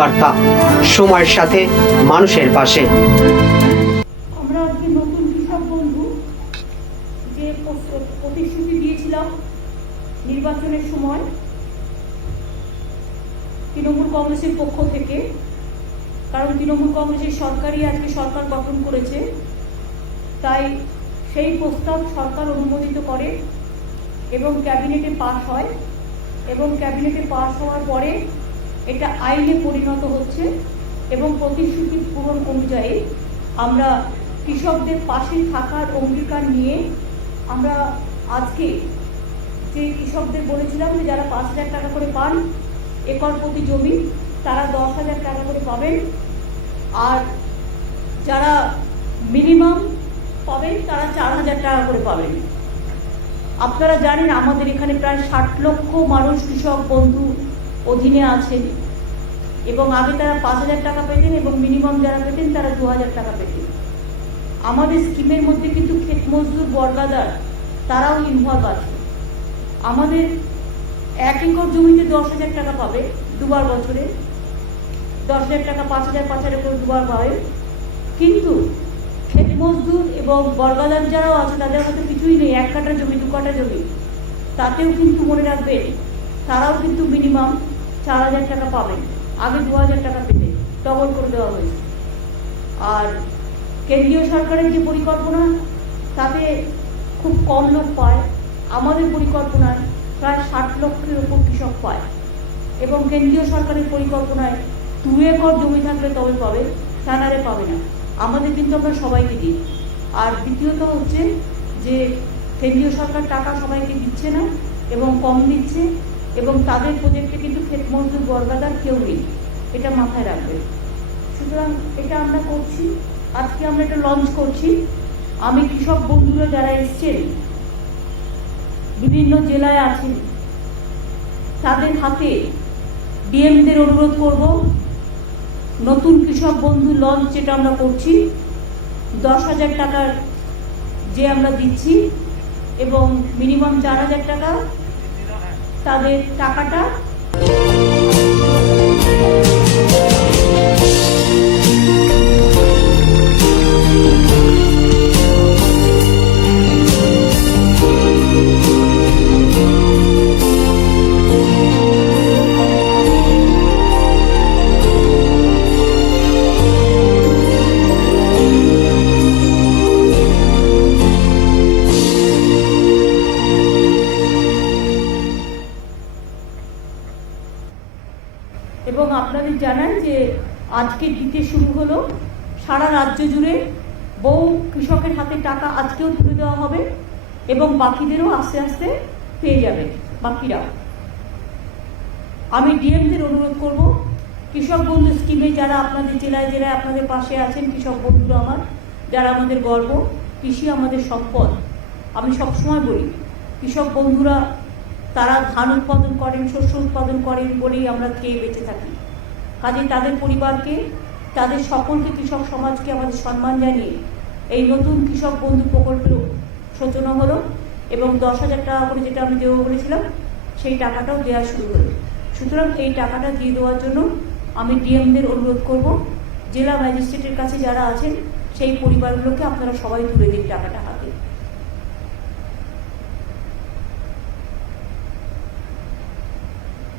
বার্তা, সময়ের সাথে মানুষের পাশে। আমরা আজকে নতুন কৃষক বন্ধু যে প্রতিশ্রুতি দিয়েছিলাম নির্বাচনের সময় তৃণমূল কংগ্রেসের পক্ষ থেকে, কারণ তৃণমূল কংগ্রেসের সরকারই আজকে সরকার গঠন করেছে, তাই সেই প্রস্তাব সরকার অনুমোদিত করে এবং ক্যাবিনেটে পাস হয় এবং ক্যাবিনেটে পাস হওয়ার পরে এটা আইনে পরিণত হচ্ছে এবং প্রতিশ্রুতি পূরণ অনুযায়ী আমরা কৃষকদের পাশে থাকার অঙ্গীকার নিয়ে আমরা আজকে যে কৃষকদের বলেছিলাম যে যারা 5,000 টাকা করে পান একর প্রতি জমি, তারা 10,000 টাকা করে পাবেন, আর যারা মিনিমাম পাবেন তারা 4,000 টাকা করে পাবেন। আপনারা জানেন আমাদের এখানে প্রায় 60 লক্ষ মানুষ কৃষক বন্ধু অধীনে আছেন এবং আগে তারা 5,000 টাকা পেতেন এবং মিনিমাম যারা পেতেন তারা 2,000 টাকা পেতেন। আমাদের স্কিমের মধ্যে কিন্তু ক্ষেত মজদুর বর্গাদার তারাও ইনভলভ আছে। আমাদের 1 একর জমিতে 10,000 টাকা পাবে দুবার বছরে, 10,000 টাকা 5,000 করে দুবার পাবে, কিন্তু ক্ষেত মজদুর এবং বর্গাদার যারাও আছে তাদের হাতে কিছুই নেই, 1 কাঠা জমি 2 কাঠা জমি, তাতেও কিন্তু মনে রাখবেন তারাও কিন্তু মিনিমাম 4,000 টাকা পাবেন। আগে 2,000 টাকা পেতে ডবল করে দেওয়া হয়েছে। আর কেন্দ্রীয় সরকারের যে পরিকল্পনা তাতে খুব কম লোক পায়, আমাদের পরিকল্পনায় প্রায় 60 লক্ষের উপর কৃষক পায় এবং কেন্দ্রীয় সরকারের পরিকল্পনায় 2 একর জমি থাকলে তবে পাবে, তা নাহলে পাবে না। আমাদের কিন্তু আমরা সবাইকে দিই। আর দ্বিতীয়ত হচ্ছে যে কেন্দ্রীয় সরকার টাকা সবাইকে দিচ্ছে না এবং কম দিচ্ছে এবং তাদের প্রজেক্টে কিন্তু ক্ষেত মজদুর বর্গাদার কেউ নেই, এটা মাথায় রাখবেন। সুতরাং এটা আমরা করছি, আজকে আমরা এটা লঞ্চ করছি। আমি কৃষক বন্ধুরা যারা এসছেন বিভিন্ন জেলায় আছেন তাদের হাতে ডিএমদের অনুরোধ করব, নতুন কৃষক বন্ধু লঞ্চ যেটা আমরা করছি 10,000 টাকার যে আমরা দিচ্ছি এবং মিনিমাম 4,000 টাকা তাদের টাকাটা এবং আপনাদের জানান যে আজকে দিতে শুরু হলো সারা রাজ্য জুড়ে, বহু কৃষকের হাতে টাকা আজকেও তুলে দেওয়া হবে এবং বাকিদেরও আস্তে আস্তে পেয়ে যাবে বাকিরাও। আমি ডিএমদের অনুরোধ করব, কৃষক বন্ধু স্কিমে যারা আপনাদের জেলায় জেলায় আপনাদের পাশে আছেন কৃষক বন্ধুরা আমার, যারা আমাদের গর্ব, কৃষি আমাদের সম্পদ। আমি সবসময় বলি কৃষক বন্ধুরা তারা ধান উৎপাদন করেন, শস্য উৎপাদন করেন বলেই আমরা খেয়ে বেঁচে থাকি। কাজে তাদের পরিবারকে, তাদের সকলকে, কৃষক সমাজকে আমাদের সম্মান জানিয়ে এই নতুন কৃষক বন্ধু প্রকল্পের সূচনা হলো এবং 10,000 টাকা করে যেটা আমি দেবো বলেছিলাম সেই টাকাটাও দেওয়া শুরু হলো। সুতরাং এই টাকাটা দিয়ে দেওয়ার জন্য আমি ডিএমদের অনুরোধ করব, জেলা ম্যাজিস্ট্রেটের কাছে যারা আছেন সেই পরিবারগুলোকে আপনারা সবাই তুলে দিন টাকাটা হাতে।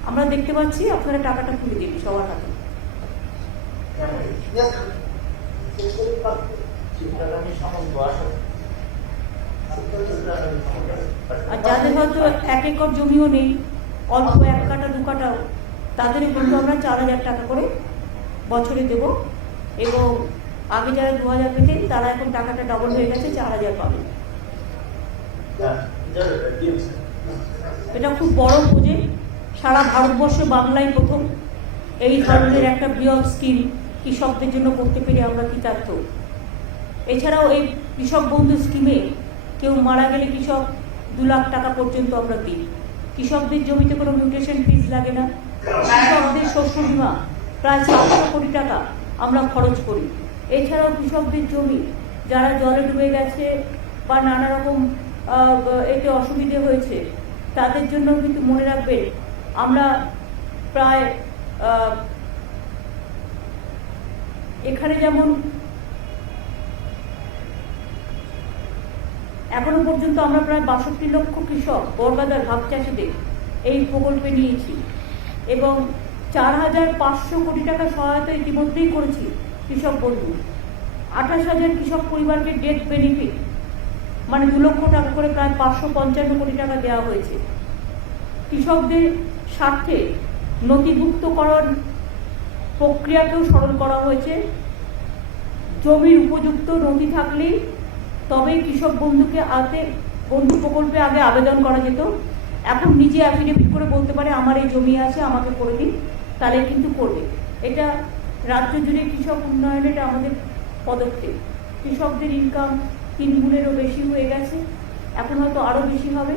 আমরা দেখতে পাচ্ছি আপনারা টাকাটা তুলে দিন সবার হাতে। আর যাদের হয়তো 1 একর জমিও নেই, অল্প 1 কাঠা 2 কাঠাও, তাদের কিন্তু আমরা 4,000 টাকা করে বছরে দেব এবং আগে যারা 2,000 পেতেন তারা এখন টাকাটা ডবল হয়ে গেছে, 4,000 পাবেন। এটা খুব বড় প্রজেক্ট, সারা ভারতবর্ষে বাংলায় প্রথম এই ধরনের একটা বৃহৎ স্কিম কৃষকদের জন্য করতে পেরে আমরা কৃতার্থ। এছাড়াও এই কৃষক বন্ধু স্কিমে কেউ মারা গেলে কৃষক 2 লাখ টাকা পর্যন্ত আমরা দিই। কৃষকদের জমিতে কোনো মিউটেশন ফিজ লাগে না। কৃষকদের শস্য বীমা প্রায় 700 কোটি টাকা আমরা খরচ করি। এছাড়াও কৃষকদের জমি যারা জলে ডুবে গেছে বা নানা রকম এতে অসুবিধে হয়েছে তাদের জন্য কিন্তু মনে রাখবেন আমরা প্রায় এখানে যেমন এখনো পর্যন্ত আমরা প্রায় ৬২ লক্ষ কৃষক বর্গাদার ভাগ চাষিদের এই প্রকল্পে নিয়েছি এবং ৪,৫০০ কোটি টাকা সহায়তা ইতিমধ্যেই করেছি কৃষক বন্ধু। ২৮,০০০ কৃষক পরিবারকে ডেথ বেনিফিট মানে ২ লক্ষ টাকা করে প্রায় ৫৫৫ কোটি টাকা দেওয়া হয়েছে। কৃষকদের স্বার্থে নথিভুক্তকরণ প্রক্রিয়াকেও সরল করা হয়েছে। জমির উপযুক্ত নথি থাকলেই তবেই কৃষক বন্ধু প্রকল্পে আগে আবেদন করা যেত। এখন নিজে অ্যাফিডেভিট করে বলতে পারে আমার এই জমি আছে, আমাকে করে দিন, তাহলে কিন্তু করবে। এটা রাজ্য জুড়ে কৃষক উন্নয়নে এটা আমাদের পদক্ষেপ। কৃষকদের ইনকাম ৩ গুণেরও বেশি হয়ে গেছে, এখন হয়তো আরও বেশি হবে।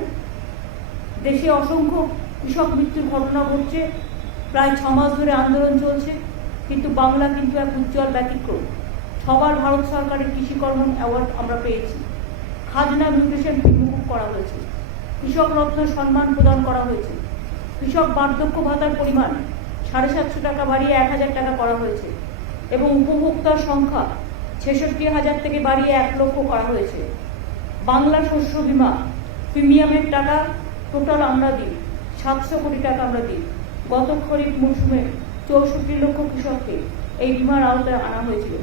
দেশে অসংখ্য কৃষক মৃত্যুর ঘটনা ঘটছে, প্রায় ৬ মাস ধরে আন্দোলন চলছে, কিন্তু বাংলা কিন্তু এক উজ্জ্বল ব্যতিক্রম। ৬ বার ভারত সরকারের কৃষিকর্ম অ্যাওয়ার্ড আমরা পেয়েছি। খাজনা মিউটেশন মুকুব করা হয়েছে, কৃষক রত্ন সম্মান প্রদান করা হয়েছে, কৃষক বার্ধক্য ভাতার পরিমাণ ৭৫০ টাকা বাড়িয়ে ১,০০০ টাকা করা হয়েছে এবং উপভোক্তার সংখ্যা ৬৬,০০০ থেকে বাড়িয়ে ১ লক্ষ করা হয়েছে। বাংলা শস্য বীমা প্রিমিয়ামের টাকা টোটাল আমরা দিই ৭০০ কোটি টাকা আমরা দিই। গত খরিফ মৌসুমে ৬৪ লক্ষ কৃষককে এই বীমার আওতায় আনা হয়েছিল।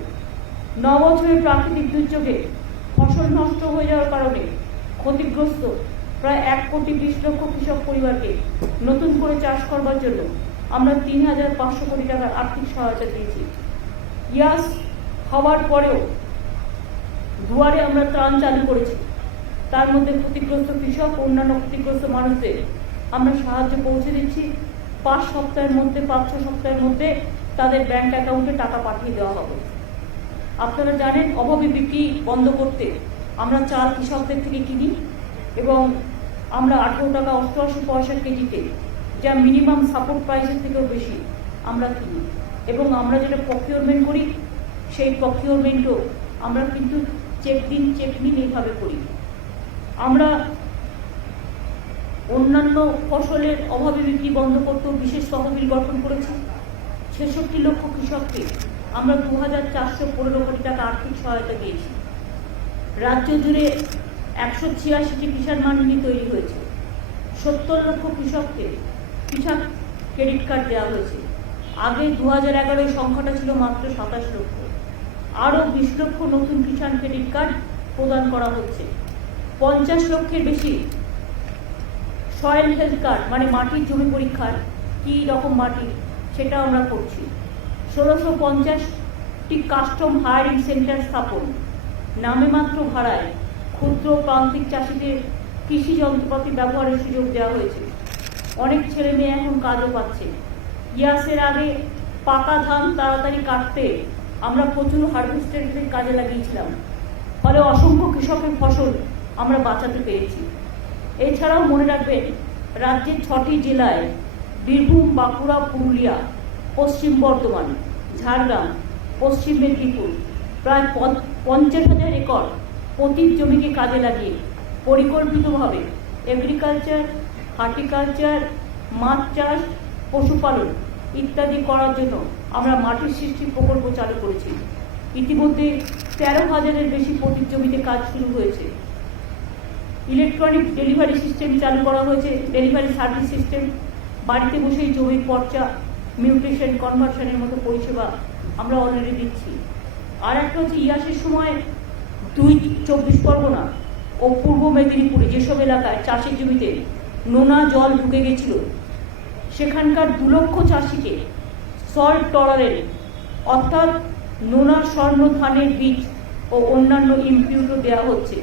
৯ বছরের প্রাকৃতিক দুর্যোগে ফসল নষ্ট হয়ে যাওয়ার কারণে ক্ষতিগ্রস্ত প্রায় ১,২০ লক্ষ কৃষক পরিবারকে নতুন করে চাষ করবার জন্য আমরা ৩,৫০০ কোটি টাকার আর্থিক সহায়তা দিয়েছি। ইয়াস হওয়ার পরেও দুয়ারে আমরা ত্রাণ চালু করেছি, তার মধ্যে ক্ষতিগ্রস্ত কৃষক ও অন্যান্য ক্ষতিগ্রস্ত মানুষদের আমরা সাহায্য পৌঁছে দিচ্ছি। ৫ সপ্তাহের মধ্যে ৫-৬ সপ্তাহের মধ্যে তাদের ব্যাংক অ্যাকাউন্টে টাকা পাঠিয়ে দেওয়া হবে। আপনারা জানেন অভাবী বিক্রি বন্ধ করতে আমরা চাল কৃষকদের থেকে কিনি এবং আমরা ১৮ টাকা ৮৮ পয়সা কেজিতে, যা মিনিমাম সাপোর্ট প্রাইসের থেকেও বেশি আমরা কিনি এবং আমরা যেটা প্রকিউরমেন্ট করি সেই প্রকিউরমেন্টও আমরা কিন্তু চেক দিন চেক নিন এইভাবে করি। আমরা অন্যান্য ফসলের অভাবী বিক্রি বন্ধ করতেও বিশেষ তহবিল গঠন করেছি। ৬৬ লক্ষ কৃষককে আমরা ২,৪১৫ কোটি টাকা আর্থিক সহায়তা দিয়েছি। রাজ্য জুড়ে ১৮৬টি কিষাণ মান্ডি তৈরি হয়েছে। ৭০ লক্ষ কৃষককে কৃষক ক্রেডিট কার্ড দেওয়া হয়েছে। আগে ২০১১ সংখ্যাটা ছিল মাত্র ২৭ লক্ষ। আরও ২০ লক্ষ নতুন কিষাণ ক্রেডিট কার্ড প্রদান করা হচ্ছে। ৫০ লক্ষের বেশি সয়েল হেলথ কার্ড মানে মাটির জমি পরীক্ষার কী রকম মাটি সেটা আমরা করছি। ১৬৫০টি কাস্টম হায়ারিং সেন্টার স্থাপন, নামে মাত্র ভাড়ায় ক্ষুদ্র প্রান্তিক চাষিদের কৃষি যন্ত্রপাতি ব্যবহারের সুযোগ দেওয়া হয়েছে। অনেক ছেলে মেয়ে এখন কাজও পাচ্ছে। ইয়াসের আগে পাকা ধান তাড়াতাড়ি কাটতে আমরা প্রচুর হারভেস্টারদের কাজে লাগিয়েছিলাম, ফলে অসংখ্য কৃষকের ফসল আমরা বাঁচাতে পেরেছি। এছাড়াও মনে রাখবেন রাজ্যের ৬টি জেলায় বীরভূম, বাঁকুড়া, পুরুলিয়া, পশ্চিম বর্ধমান, ঝাড়গ্রাম, পশ্চিম মেদিনীপুর প্রায় ৫০,০০০ একর পতিত জমিকে কাজে লাগিয়ে পরিকল্পিতভাবে এগ্রিকালচার, হর্টিকালচার, মাছ চাষ, পশুপালন ইত্যাদি করার জন্য আমরা মাটির সৃষ্টি প্রকল্প চালু করেছি। ইতিমধ্যে ১৩,০০০-এর বেশি পতিত জমিতে কাজ শুরু হয়েছে। ইলেকট্রনিক ডেলিভারি সিস্টেম চালু করা হয়েছে, ডেলিভারি সার্ভিস সিস্টেম। বাড়িতে বসেই জমির পর্চা, মিউটেশন, কনভার্সনের মতো পরিষেবা আমরা অলরেডি দিচ্ছি। আর একটা হচ্ছে ইয়াসের সময় ২ পরগনা ও পূর্ব মেদিনীপুরে যেসব এলাকায় চাষের জমিতে নোনা জল ঢুকে গেছিল সেখানকার ২ লক্ষ চাষিকে সল্ট টলারেন্ট অর্থাৎ নোনা স্বর্ণ ধানের বীজ ও অন্যান্য ইনপুটও দেওয়া হচ্ছে।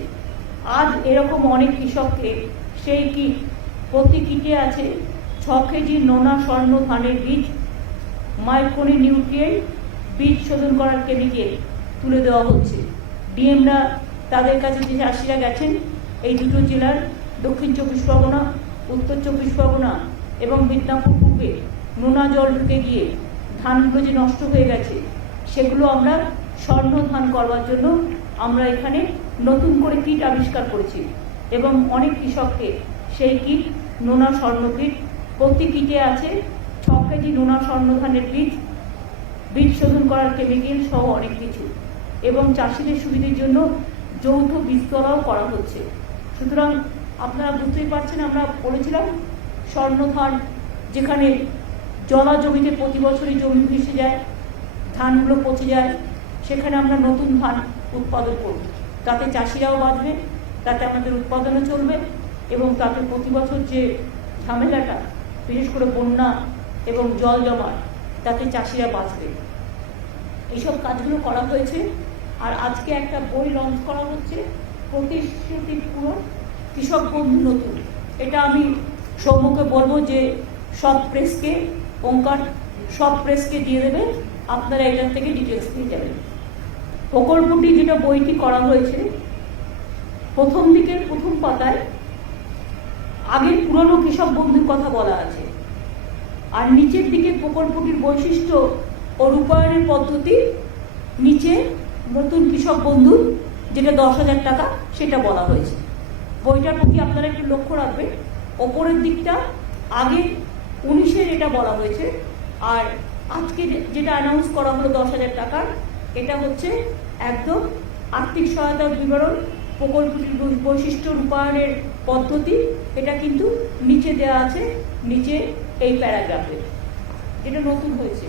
আজ এরকম অনেক কৃষককে সেই কিট, প্রতি কিটে আছে ৬ কেজি নোনা স্বর্ণ ধানের বীজ, মাইক্রোনি নিউট্রিয়েন্ট, বীজ শোধন করার কেমিক্যাল তুলে দেওয়া হচ্ছে। ডিএমরা তাদের কাছে যে চাষিরা গেছেন এই দুটো জেলার দক্ষিণ ২৪ পরগনা, উত্তর ২৪ পরগনা এবং মিদনাপুর পূর্বে নোনা জল ঢুকে গিয়ে ধানগুলো যে নষ্ট হয়ে গেছে সেগুলো আমরা স্বর্ণ ধান করবার জন্য আমরা এখানে নতুন করে কিট আবিষ্কার করেছি এবং অনেক কৃষককে সেই কিট নোনা স্বর্ণ কিট, প্রতি কিটে আছে ৬ কেজি নোনা স্বর্ণ ধানের বীজ, বীজ শোধন করার কেমিক্যাল সহ অনেক কিছু, এবং চাষিদের সুবিধের জন্য যৌথ বীজতলাও করা হচ্ছে। সুতরাং আপনারা বুঝতেই পারছেন, আমরা বলেছিলাম স্বর্ণধান, যেখানে জলা জমিতে প্রতি বছরই জমি ভেসে যায়, ধানগুলো পচে যায়, সেখানে আমরা নতুন ধান উৎপাদন করব, তাতে চাষিরাও বাঁচবে, তাতে আমাদের উৎপাদনও চলবে, এবং তাতে প্রতি বছর যে ঝামেলাটা, বিশেষ করে বন্যা এবং জল জমা, তাতে চাষিরা বাঁচবে। এইসব কাজগুলো করা হয়েছে। আর আজকে একটা বই লঞ্চ করা হচ্ছে, প্রতিশ্রুতি পূরণ, কৃষক বন্ধু নতুন। এটা আমি সৌম্যকে বলবো যে সব প্রেসকে, ওঙ্কার সব প্রেসকে দিয়ে দেবে, আপনারা এটার থেকে ডিটেলস পেয়ে যাবেন। প্রকল্পটি যেটা বইটি করা হয়েছে, প্রথম দিকের প্রথম পাতায় আগের পুরনো কৃষক বন্ধুর কথা বলা আছে, আর নিচের দিকে প্রকল্পটির বৈশিষ্ট্য ও রূপায়ণের পদ্ধতি, নিচে নতুন কৃষক বন্ধুর যেটা 10,000 টাকা সেটা বলা হয়েছে। বইটার প্রতি আপনারা একটু লক্ষ্য রাখবেন, ওপরের দিকটা আগে 19-এর এটা বলা হয়েছে, আর আজকে যেটা অ্যানাউন্স করা হলো 10,000 টাকার, এটা হচ্ছে একদম আর্থিক সহায়তার বিবরণ, প্রকল্পটির বৈশিষ্ট্য, রূপায়ণের পদ্ধতি, এটা কিন্তু নিচে দেওয়া আছে, নিচে এই প্যারাগ্রাফে, যেটা নতুন হয়েছে।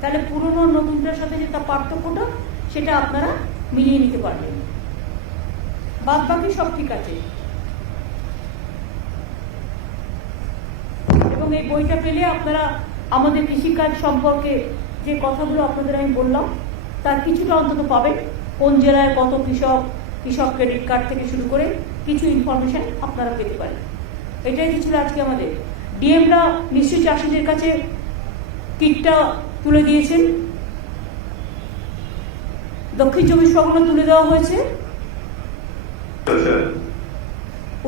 তাহলে পুরনো নতুনটার সাথে যে তার পার্থক্যটা, সেটা আপনারা মিলিয়ে নিতে পারবেন। বাদ বাকি সব ঠিক আছে। এবং এই বইটা পেলে আপনারা আমাদের কৃষিকাজ সম্পর্কে যে কথাগুলো আপনাদের আমি বললাম, তার কিছুটা অন্তত পাবেন। কোন জেলায় কত কৃষক, কৃষক ক্রেডিট কার্ড থেকে শুরু করে কিছু ইনফরমেশন আপনারা পেতে পারেন। এটাই ছিল আজকে আমাদের। ডিএমরা নিশ্চয়ই চাষিদের কাছে কিটটা তুলে দিয়েছেন। দক্ষিণ 24 পরগনা তুলে দেওয়া হয়েছে,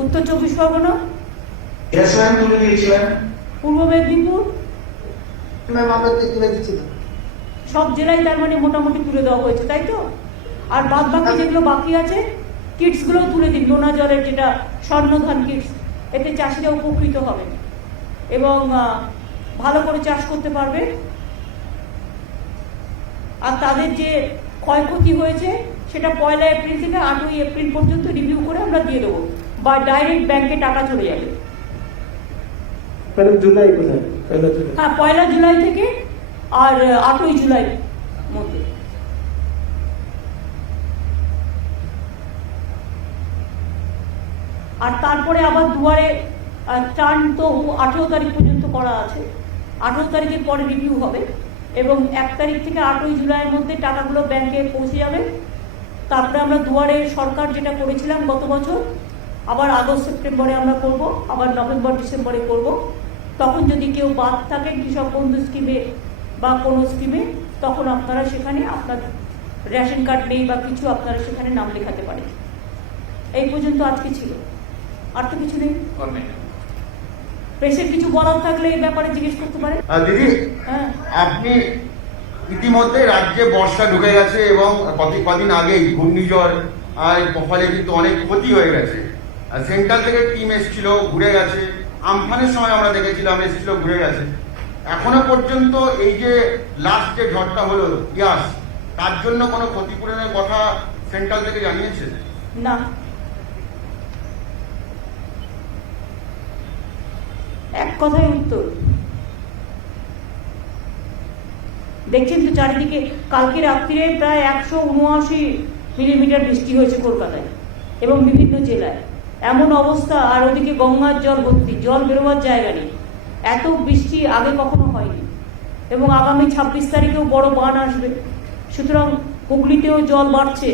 উত্তর 24 পরগনা, তুলে দিয়েছিলেন, পূর্ব মেদিনীপুর, তুলে দিচ্ছিল, সব জেলায় তার মানে মোটামুটি তুলে দেওয়া হয়েছে, তাই তো? আর বাদ বাকি যেগুলো বাকি আছে, কিটস গুলো তুলে দিন, নোনা জলের যেটা স্বর্ণধান কিটস, এতে চাষিরা উপকৃত হবে এবং ভালো করে চাষ করতে পারবে। আর তাদের যে ক্ষয়ক্ষতি হয়েছে সেটা 1 এপ্রিল থেকে 8 এপ্রিল পর্যন্ত রিভিউ করে আমরা দিয়ে দেবো, বা ডাইরেক্ট ব্যাংকে টাকা চলে যাবে। জুলাই কোথায়? হ্যাঁ, 1 জুলাই থেকে আর 8 জুলাই মধ্যে। আর তারপরে আবার দুয়ারে টার্ন তো 18 তারিখ পর্যন্ত করা আছে, 18 তারিখের পরে রিভিউ হবে, এবং 1 তারিখ থেকে 8 জুলাইয়ের মধ্যে টাকাগুলো ব্যাংকে পৌঁছে যাবে। তারপরে আমরা দুয়ারে সরকার যেটা করেছিলাম গত বছর, আবার আগস্ট সেপ্টেম্বরে আমরা করব, আবার নভেম্বর ডিসেম্বরে করব। তখন যদি কেউ বাদ থাকেন কৃষক বন্ধু স্কিমে বা কোনো স্কিমে, তখন আপনারা সেখানে আপনার রেশন কার্ড নেই বা কিছু, আপনারা সেখানে নাম লেখাতে পারেন। এই পর্যন্ত আজকে ছিল, আর তো কিছু নেই। প্রেসের কিছু বলার থাকলে এই ব্যাপারে জিজ্ঞেস করতে পারেন। দিদি, হ্যাঁ, আপনি ইতিমধ্যে রাজ্যে বর্ষা ঢুকে গেছে এবং কদিন আগেই ঘূর্ণিঝড় ফলে কিন্তু অনেক ক্ষতি হয়ে গেছে। সেন্ট্রাল থেকে টিম এসেছিল, ঘুরে গেছে। আমফানের সময় আমরা দেখেছিলাম, এসেছিল, ঘুরে গেছে। এখনো পর্যন্ত এই যে লাস্ট যে ঝড়টা হলো ইয়াস, তার জন্য কোনো ক্ষতিপূরণের কথা সেন্ট্রাল থেকে জানিয়েছে? না, এক কথায় উত্তর। দেখছেন তো চারিদিকে, কালকে রাত্রিরে প্রায় 179 মিলিমিটার বৃষ্টি হয়েছে কলকাতায় এবং বিভিন্ন জেলায়। এমন অবস্থা, আর ওদিকে গঙ্গার জল ভর্তি, জল বেরোবার জায়গা নেই। এত বৃষ্টি আগে কখনো হয়নি, এবং আগামী 26 তারিখেও বড় বান আসবে। সুতরাং হুগলিতেও জল বাড়ছে,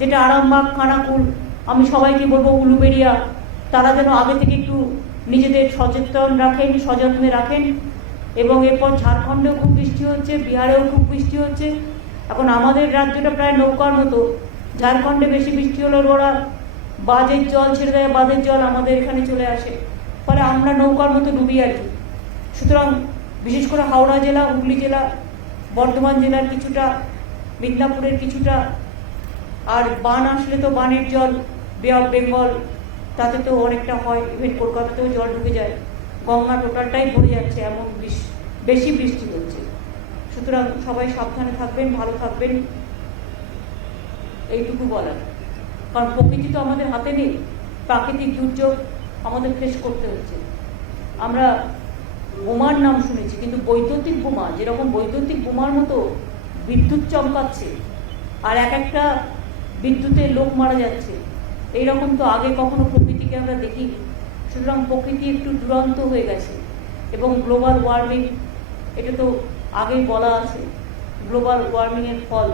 যেটা আরামবাগ, খানাকুল, আমি সবাইকে বলবো উলুবেড়িয়া, তারা যেন আগে থেকে একটু নিজেদের সচেতন রাখেন, সযত্নে রাখেন। এবং এরপর ঝাড়খণ্ডেও খুব বৃষ্টি হচ্ছে, বিহারেও খুব বৃষ্টি হচ্ছে। এখন আমাদের রাজ্যটা প্রায় নৌকার মতো, ঝাড়খণ্ডে বেশি বৃষ্টি হলে ওরা বাঁধের জল ছেড়ে দেয়, বাঁধের জল আমাদের এখানে চলে আসে, ফলে আমরা নৌকার মতো ডুবি আর কি। সুতরাং বিশেষ করে হাওড়া জেলা, হুগলি জেলা, বর্ধমান জেলার কিছুটা, মিদনাপুরের কিছুটা, আর বান আসলে তো বানের জল বে অফ বেঙ্গল, তাতে তো অনেকটা হয়। ইভেন কলকাতাতেও জল ঢুকে যায়, গঙ্গা টোটালটাই ভরে যাচ্ছে, এমন বেশি বৃষ্টি হচ্ছে। সুতরাং সবাই সাবধানে থাকবেন, ভালো থাকবেন, এইটুকু বলার। কারণ প্রকৃতি তো আমাদের হাতে নেই, প্রাকৃতিক দুর্যোগ আমাদের ফেস করতে হচ্ছে। আমরা বোমার নাম শুনেছি, কিন্তু বৈদ্যুতিক বোমা, যেরকম বৈদ্যুতিক বোমার মতো বিদ্যুৎ চমকাচ্ছে আর এক একটা বিদ্যুতে লোক মারা যাচ্ছে, এইরকম তো আগে কখনো প্রকৃতিকে আমরা দেখিনি। সুতরাং প্রকৃতি একটু দুরন্ত হয়ে গেছে এবং গ্লোবাল ওয়ার্মিং, এটা তো আগেই বলা আছে, গ্লোবাল ওয়ার্মিংয়ের ফল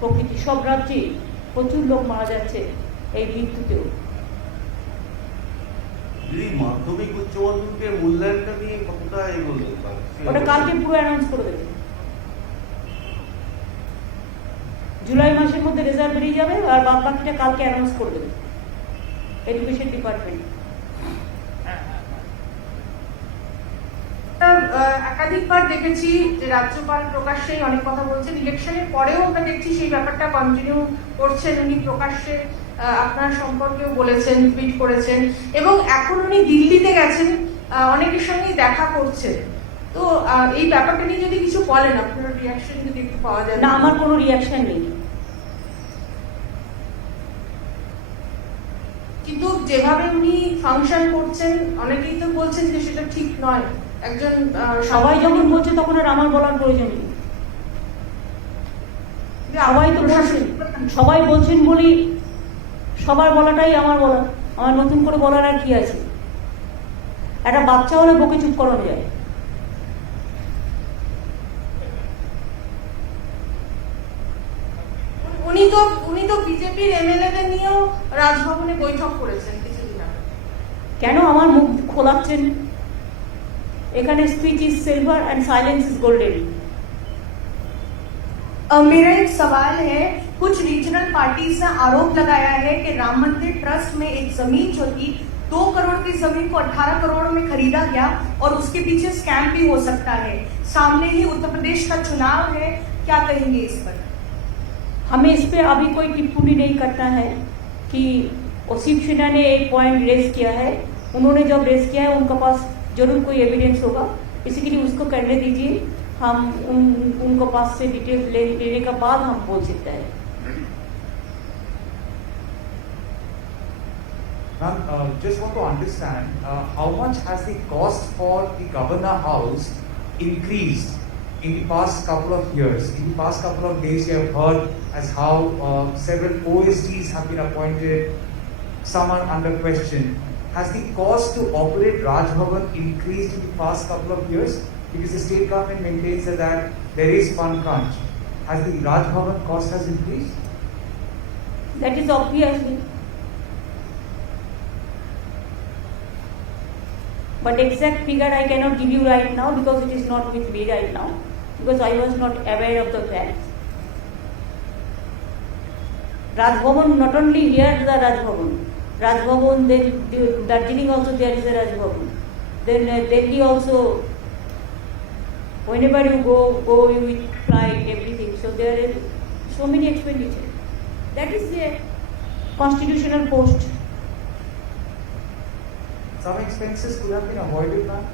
প্রকৃতি। সব রাজ্যেই প্রচুর লোক মারা যাচ্ছে এই বিদ্যুতেও। দিদি, মাধ্যমিক উচ্চ মাধ্যমিকের মূল্যায়নটা নিয়ে কতটা এগোলো? ওটা কালকে পুরো অ্যানাউন্স করে দেবে। জুলাই মাসের মধ্যে রেজাল্ট বেরিয়ে যাবে আর বাদ বাকিটা কালকে অ্যানাউন্স করে দেবে এডুকেশন ডিপার্টমেন্ট। একাধিকবার দেখেছি যে রাজ্যপাল প্রকাশ্যেই অনেক কথা বলছেন, ইলেকশনের পরেও আমরা দেখছি সেই ব্যাপারটা কন্টিনিউ করছেন। উনি প্রকাশ্যে আপনার সম্পর্কেও বলেছেন, টুইট করেছেন, এবং এখন উনি দিল্লিতে গেছেন, অনেকের সঙ্গেই দেখা করছেন। তো এই ব্যাপারটা নিয়ে যদি কিছু বলেন, আপনার রিয়াকশন যদি একটু পাওয়া যায়। না, আমার কোনো রিয়াকশন নেই। কিন্তু যেভাবে উনি ফাংশন করছেন, অনেকেই তো বলছেন যে সেটা ঠিক নয়। একজন সবাই যখন বলছে তখন আর আমার বলার প্রয়োজন নেই। সবাই তো বলছেন, সবাই বলছেন বলি সবার বলাটাই আমার বলা। আমার নতুন করে বলার আর কি আছে? একটা বাচ্চা হলে বকে চুপ করানো যায়। উনি তো বিজেপির এমএলএদের নিয়েও রাজভবনে বৈঠক করেছেন কিছুদিন আগে। কেন আমার মুখ খোলাচ্ছেন? এখানে speech is silver and silence is golden. मेरा एक सवाल है, कुछ रीजनल पार्टीज ने आरोप लगाया है कि राम मंदिर ट्रस्ट में एक जमीन जो थी 2 करोड़ की जमीन को 18 करोड़ में खरीदा गया और उसके पीछे स्कैम भी हो सकता है। सामने ही उत्तर प्रदेश का चुनाव है, क्या कहेंगे इस पर? हमें इस पे अभी कोई टिप्पणी नहीं करना है कि ओसीम सिन्हा ने एक पॉइंट रेज किया है। उन्होंने जब रेज किया है उनके पास जरूर कोई एविडेंस होगा, इसीलिए उसको करने दीजिए। हम उनको पास से डिटेल्स लेने के बाद हम बोल सकते हैं। Ma'am, just want to understand how much has the cost for the Governor House increased in the past couple of years? In the past couple of days, you have heard as how several OSDs have been appointed, some are under question. Has the cost to operate Raj Bhavan increased in the past couple of years? Because the state government maintains that there is fund crunch. Has the Raj Bhavan cost has increased? That is obviously. But exact figure I cannot give you right now because it is not with me right now, because I was not aware of the facts. Raj Bhavan, not only here the Raj Bhavan, then Darjeeling also there is a Raj Bhavan. Then Delhi also, whenever you go with flight, everything. So there is so many expenditure. That is a constitutional post. Some expenses could have been avoided, ma'am,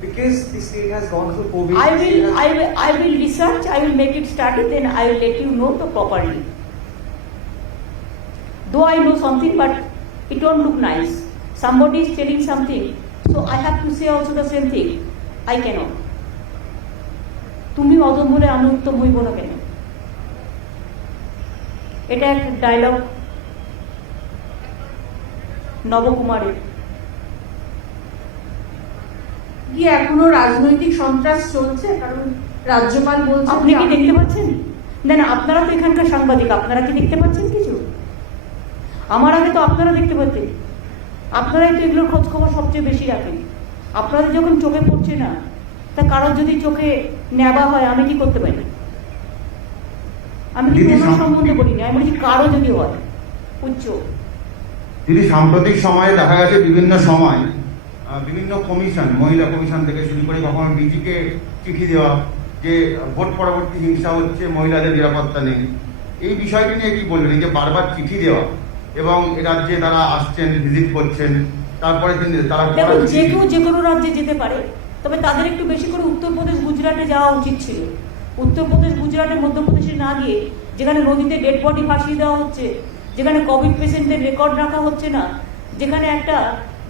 because the state has gone through COVID. I will research. I will make it study. Then I will let you know the properly. Though I know something, but it won't look nice. Somebody is telling something, so I have to say also the same thing. I cannot. তুমি অদম বলে আমি উত্তম হইব না কেন? এটা এক dialogue নবকুমারের। কি এখনো রাজনৈতিক সন্ত্রাস চলছে? কারণ রাজ্যপাল বলছেন। আপনি কি দেখতে পাচ্ছেন? না, আপনারা তো এখানকার সাংবাদিক, আপনারা কি দেখতে পাচ্ছেন কিছু? আমার আগে তো আপনারা দেখতে পাচ্ছেন। আপনারাই তো এগুলোর খোঁজ খবর সবচেয়ে বেশি রাখেন। আপনাদের যখন চোখে পড়ছে না, তা কারোর যদি চোখে নেওয়া হয় আমি কি করতে পারি? আমি কি কোনো সম্বন্ধে বলিনি, আমি বলছি কারো যদি হয় উচ্চ। দিদি, সাম্প্রতিক সময়ে দেখা গেছে বিভিন্ন সময় বিভিন্ন কমিশন, মহিলা কমিশন থেকে শুরু করে কখনো ডিজিকে চিঠি দেওয়া যে ভোট পরবর্তী হিংসা হচ্ছে, মহিলাদের নিরাপত্তা নেই, এই বিষয়টি নিয়ে কি বলবেন? এই যে বারবার চিঠি দেওয়া এবং রাজ্যে তারা আসছেন, ভিজিট করছেন, তারপরে তারা দেখুন, যে কেউ যে কোনো রাজ্যে যেতে পারে, তবে তাদের একটু বেশি করে উত্তরপ্রদেশ গুজরাটে যাওয়া উচিত ছিল। উত্তরপ্রদেশ গুজরাটে মধ্যপ্রদেশে না গিয়ে, যেখানে নদীতে ডেড বডি ভাসিয়ে দেওয়া হচ্ছে, যেখানে কোভিড পেশেন্টদের রেকর্ড রাখা হচ্ছে না, যেখানে একটা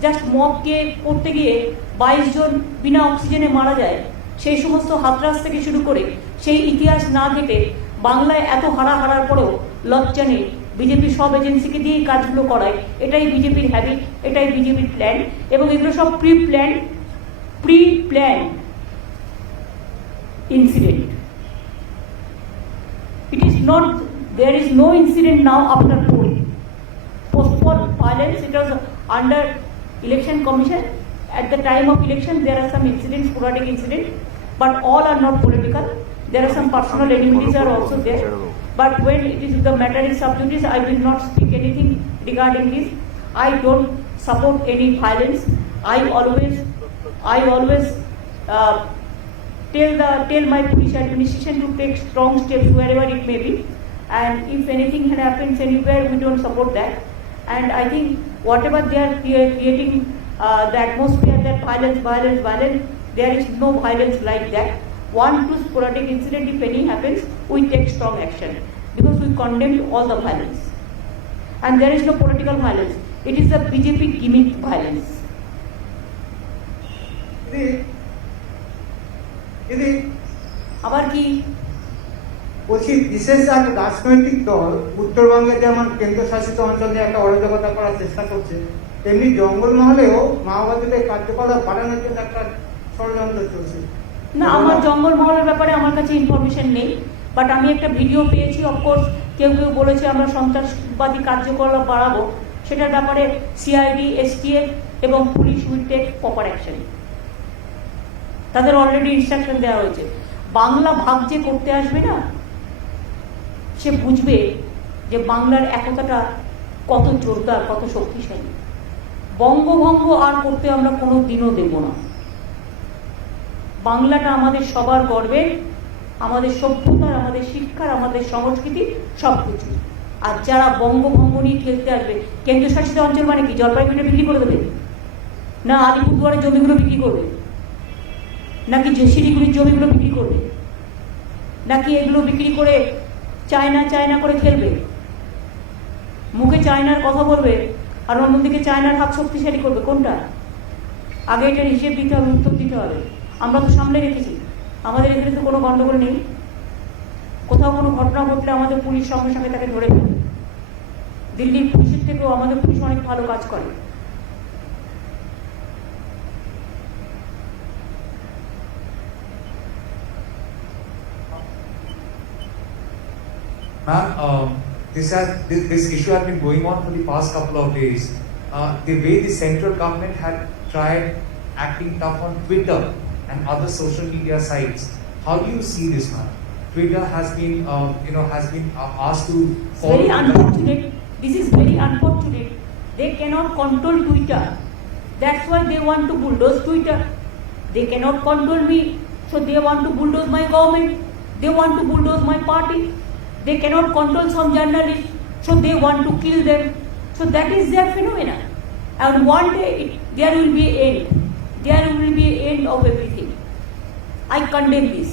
জাস্ট মবকে করতে গিয়ে 22 জন বিনা অক্সিজেনে মারা যায়, সেই সমস্ত হাতরাস থেকে শুরু করে সেই ইতিহাস না ঘেটে বাংলায় এত হারার পরেও লজ্জা নেই। বিজেপি সব এজেন্সিকে দিয়েই কাজগুলো করায়, এটাই বিজেপির হ্যাবিট, এটাই বিজেপির প্ল্যান, এবং এগুলো সব pre plan incident. It is not, there is no incident now after polling. Postponed violence, it was under election commission. At the time of election, there are some incidents, sporadic incidents, but all are not political. There are some personal enmities are also there. But when it is the matter is sub judice, I will not speak anything regarding this. I don't support any violence. I always tell my police administration to take strong steps wherever it may be, and if anything happens anywhere, we don't support that. And I think whatever they are creating the atmosphere that violence, there is no violence like that. 1-2 sporadic incident, if any happens, we take strong action because we condemn all the violence, and there is no political violence. It is the BJP gimmick violence. দিদি আবার কি বলছি, বিশেষ এক রাজনৈতিক দল উত্তরবঙ্গে যেমন কেন্দ্রশাসিত অঞ্চলে একটা অরাজকতা করার চেষ্টা করছে, তেমনি জঙ্গলমহলেও মাওবাদীদের কার্যকলাপ বাড়ানোর জন্য একটা ষড়যন্ত্র চলছে। না, আমার জঙ্গলমহলের ব্যাপারে আমার কাছে ইনফরমেশন নেই, বাট আমি একটা ভিডিও পেয়েছি। অফকোর্স কেউ বলেছে আমরা সন্ত্রাসবাদী কার্যকলাপ বাড়াবো, সেটার ব্যাপারে সিআইডি, এসটিএফ এবং police will take proper action. তাদের অলরেডি ইনস্ট্রাকশন দেওয়া হয়েছে। বাংলা ভাগ যে করতে আসবে না, সে বুঝবে যে বাংলার একতাটা কত জোরদার, কত শক্তিশালী। বঙ্গভঙ্গ আর করতে আমরা কোনো দিনও দেব না। বাংলাটা আমাদের সবার গর্বের, আমাদের সভ্যতার, আমাদের শিক্ষার, আমাদের সংস্কৃতি, সব কিছু। আর যারা বঙ্গভঙ্গ নিয়ে খেলতে আসবে, কেন্দ্রশাসিত অঞ্চল মানে কি জলপাইগুড়িটা বিক্রি করে দেবে, না আলিপুরদুয়ারের জমিগুলো বিক্রি করবে, নাকি শিলিগুড়ির জমিগুলো বিক্রি করবে, নাকি এগুলো বিক্রি করে চায়না করে খেলবে? মুখে চায়নার কথা বলবে আর অন্যদিকে চায়নার হাত শক্তিশালী করবে, কোনটা? আগে এটার হিসেব দিতে হবে, উত্তর দিতে হবে। আমরা তো সামনে রেখেছি, আমাদের এখানে তো কোনো গন্ডগোল নেই। কোথাও কোনো ঘটনা ঘটলে আমাদের পুলিশ সঙ্গে সঙ্গে তাকে ধরে ফেলে। দিল্লির পুলিশের থেকেও আমাদের পুলিশ অনেক ভালো কাজ করে। Ma'am, this issue has been going on for the past couple of days. The way the central government had tried acting tough on Twitter and other social media sites. How do you see this, ma'am? Twitter has been asked to follow. Very unfortunate. This is very unfortunate. They cannot control Twitter. That's why they want to bulldoze Twitter. They cannot control me, so they want to bulldoze my government. They want to bulldoze my party. They cannot control some journalists, so they want to kill them. So that is their phenomena. And one day there will be an end. There will be an end of everything. I condemn this.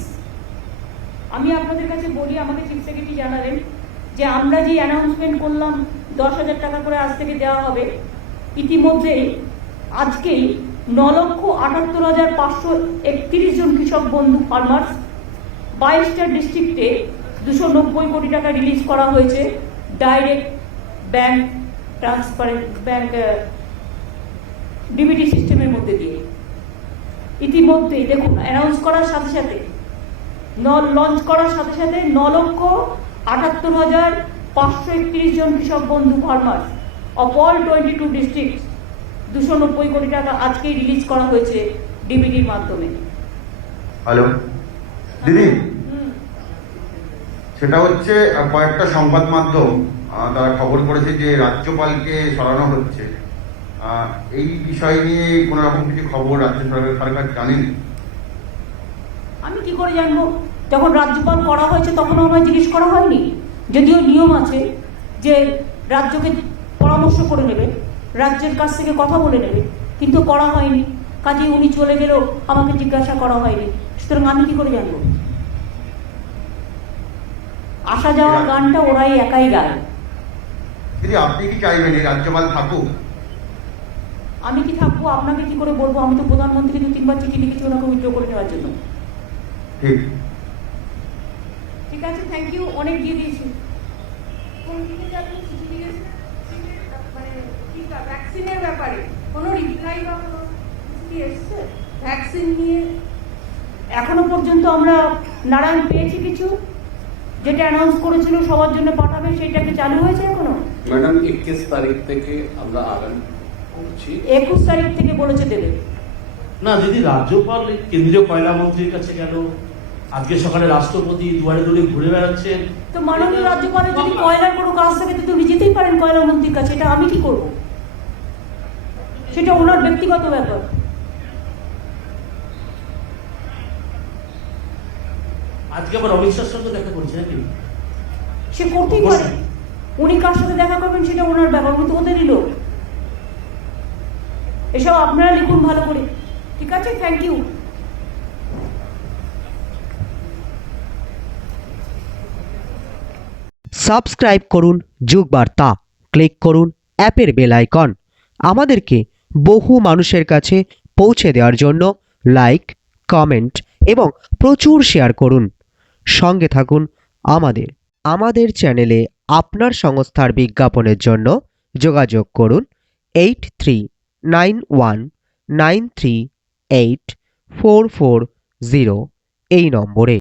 আমি আপনাদের কাছে বলি, আমাদের chief secretary জানালেন যে আমরা যে announcement করলাম 10,000 টাকা করে আজ থেকে দেওয়া হবে, ইতিমধ্যে আজকেই 9,78,531 জন কৃষক বন্ধু ফার্মার্স 22টা ডিস্ট্রিক্টে 290 কোটি টাকা রিলিজ করা হয়েছে direct bank transparent bank DBT সিস্টেমের মধ্যে দিয়ে। ইতিমধ্যেই দেখুন, অ্যানাউন্স করার সাথে সাথে লঞ্চ করার সাথে সাথে 9,78,531 জন কৃষক বন্ধু ফার্মার্স অফ অল 22 ডিস্ট্রিক্ট 290 কোটি টাকা আজকেই রিলিজ করা হয়েছে ডিবিটির মাধ্যমে। হ্যালো দিদি, সেটা হচ্ছে কয়েকটা সংবাদ মাধ্যম তারা খবর করেছে যে রাজ্যপালকে সরানো হচ্ছে। এই বিষয় নিয়ে কোনো রকম কিছু খবর রাজ্য সরকার জানেন? আমি কি করে জানবো? যখন রাজ্যপাল করা হয়েছে তখন আমায় জিজ্ঞেস করা হয়নি। যদিও নিয়ম আছে যে রাজ্যকে পরামর্শ করে নেবে, রাজ্যের কাছ থেকে কথা বলে নেবে, কিন্তু করা হয়নি। কাজে উনি চলে গেলেও আমাকে জিজ্ঞাসা করা হয়নি, সুতরাং আমি কি করে জানবো? আসা যাওয়ার গানটা ওরাই একাই গায়। দিদি আপনি কি চাইবেন এই রাজ্যপাল থাকুক? আমি কি থাকবো আপনাকে কি করে বলবো? আমি তো প্রধানমন্ত্রীকে 2-3বার চিঠি লিখেছি ওনাকে উইথড্র করে নেওয়ার জন্য। ঠিক ঠিক আছে, থ্যাংক ইউ, অনেক দিয়ে দিয়েছি। ভ্যাকসিনের ব্যাপারে কোনো রিপ্লাই বা কোনো কিছু এসছে ভ্যাকসিন নিয়ে? এখনো পর্যন্ত আমরা নারায়ণ পেয়েছি কিছু, যেটা অ্যানাউন্স করেছিল সবার জন্য পাঠাবে, সেটাকে চালু হয়েছে এখনো? ম্যাডাম 21 তারিখ থেকে আমরা আরম্ভ করছি। 21 তারিখ থেকে বলেছে দেবে। না দিদি, রাজ্যপাল কেন্দ্রীয় কয়লা মন্ত্রীর কাছে গেল, আজকে সকালে রাষ্ট্রপতি দুয়ারে দুয়ারে ঘুরে বেড়াচ্ছেন। তো মাননীয় রাজ্যপালের যদি কয়লার কোনো কাজ থাকে তো উনি যেতেই পারেন কয়লা মন্ত্রীর কাছে, এটা আমি কি করব? সেটা ওনার ব্যক্তিগত ব্যাপার। আজকে আবার অমিত শাহর সঙ্গে দেখা করছে নাকি? সে করতেই পারে, উনি কার সাথে দেখা করবেন সেটা ওনার ব্যাপার, উনি তো ওদেরই লোক। এসব আপনারা লিখুন ভালো করে। ঠিক আছে, থ্যাংক ইউ। সাবস্ক্রাইব করুন যুগ বার্তা, ক্লিক করুন অ্যাপের বেল আইকন। আমাদেরকে বহু মানুষের কাছে পৌঁছে দেওয়ার জন্য লাইক, কমেন্ট এবং প্রচুর শেয়ার করুন। সঙ্গে থাকুন আমাদের চ্যানেলে আপনার সংস্থার বিজ্ঞাপনের জন্য যোগাযোগ করুন 8391938440 এই নম্বরে।